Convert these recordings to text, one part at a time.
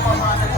त्यांचंही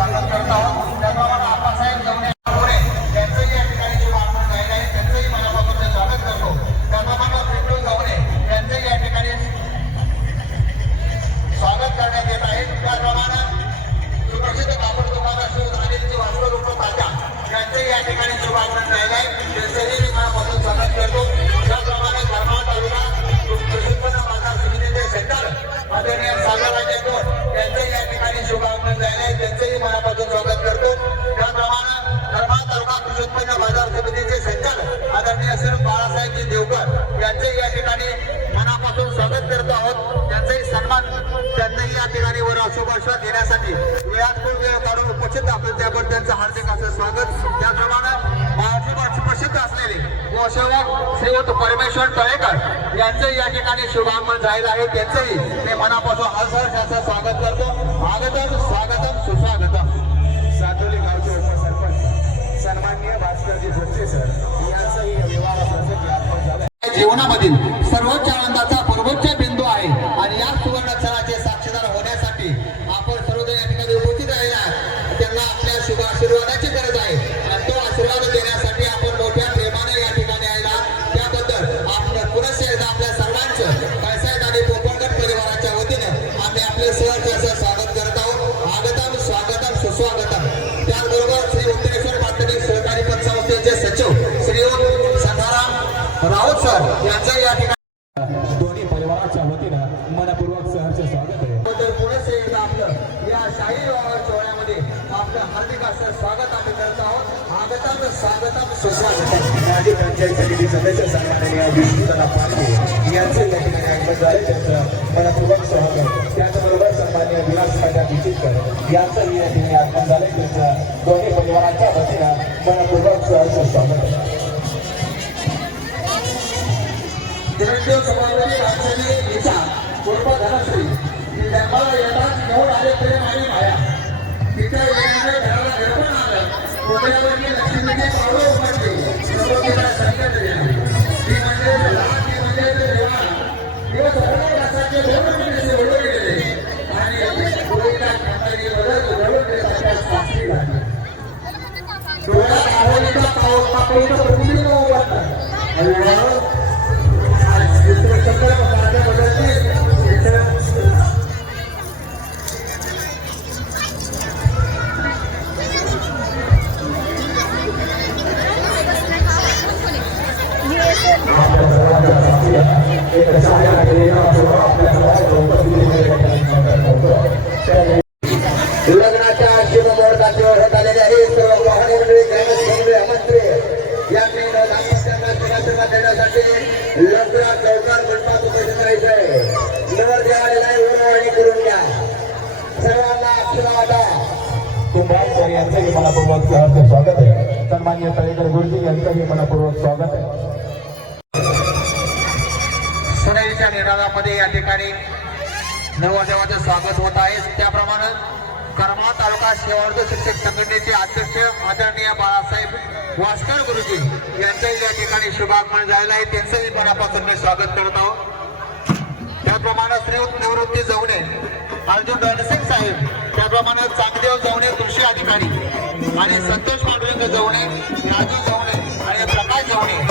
स्वागत त्याप्रमाणे माझी प्रसिद्ध असलेले गोसेवक श्रीयुत परमेश्वर तळेकर यांचंही या ठिकाणी शुभागमन झालेलं आहे. त्यांचंही मी मनापासून हर्षहर्ष असं स्वागत करतो. स्वागतम स्वागतम सुस्वागतम. सातोली गावचे उपसरपंच सन्माननीय भास्करजी भोसले सर यांचाही विवाह प्रसंगी आपण झाला जीवनामधील सर्वोच्च राऊत सर यांचं या ठिकाणी दोन्ही परिवाराच्या वतीनं मनपूर्वक सहर्ष स्वागत आहे. पुढेच एकदा आपलं या शाही सोहळ्यामध्ये आपलं हार्दिक असं स्वागत आम्ही करत आहोत. आगतम स्वागतम सुस्वागतम. माजी पंचायत समिती सदस्य सन्माननीय विष्णुदादा पालके यांचे या ठिकाणी आगमन झाले. त्यांचं मनपूर्वक स्वागत. त्याचबरोबर सन्माननीय विलास विचितकर यांचंही या ठिकाणी आगमन झाले. त्यांचं दोन्ही परिवाराच्या देवेंद्र सभापती इच्छा धनश्री जन्माला घेऊन आले प्रेम आणि माया येण्याने घराला आलं पावलं उमटली सर्व तिला संकट दिले ती म्हणजे लहान ती म्हणजे देवा दिवस हरणाचे दोन गेले आणि साक्षी झाली डोळ्यात आवडीचा पाऊस प्रतिबिंब आणि लग्नाच्या शुभ होत आहे सर्व पाहुणे मंडळी ग्रामस्थ यांनी दाम्पत्यांना देण्यासाठी लग्नात चौकार मंडपात उपस्थित राहायचंय नवर आहे ओरवाणी करून घ्या. सर्वांना अक्षरा वाटा कुंभार सर यांचंही मनापूर्वक स्वागत आहे. सन्मान्य तळेकर गुरुजी यांचंही मनापूर्वक स्वागत आहे. सुनेरीच्या निराळामध्ये या ठिकाणी नवदेवाचं स्वागत होत आहे. त्याप्रमाणे करमाळ तालुका सेवार्थ शिक्षक संघटनेचे अध्यक्ष आदरणीय बाळासाहेब वास्कर गुरुजी यांचंही या ठिकाणी शुभागमन झालेलं आहे. त्यांचंही मनापासून मी स्वागत करत आहोत. त्याप्रमाणे श्रीयुत निवृत्ती जवणे अर्जुन रणसिंग साहेब त्याप्रमाणे चांगदेव जवणे कृषी अधिकारी आणि संतोष पांडुरंग जवणे राजू जवणे आणि प्रकाश जवणे